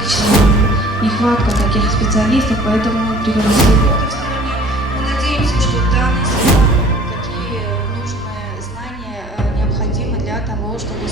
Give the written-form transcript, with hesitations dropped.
логично, нехватка таких специалистов, поэтому мы пригласили. Мы надеемся, что данный семинар, какие нужные знания необходимы для того, чтобы